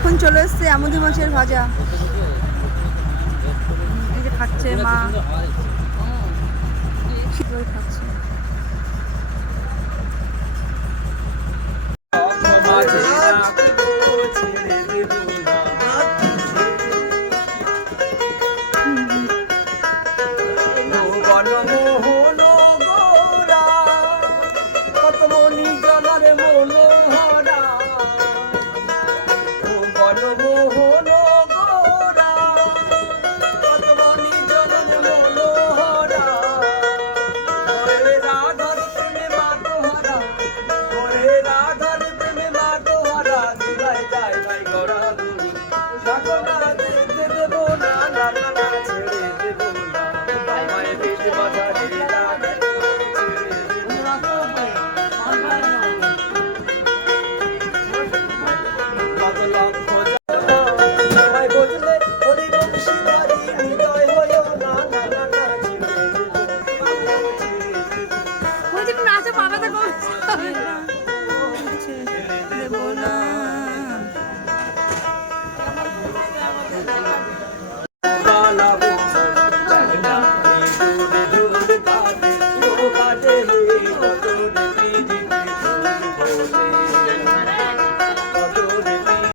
এখন চলে এসছে আমুদি মাছের ভাজা, এই যে খাচ্ছে মা, খাচ্ছে। রাধার প্রেমে মা তোহারা দুলাই যায় ভাই গড়া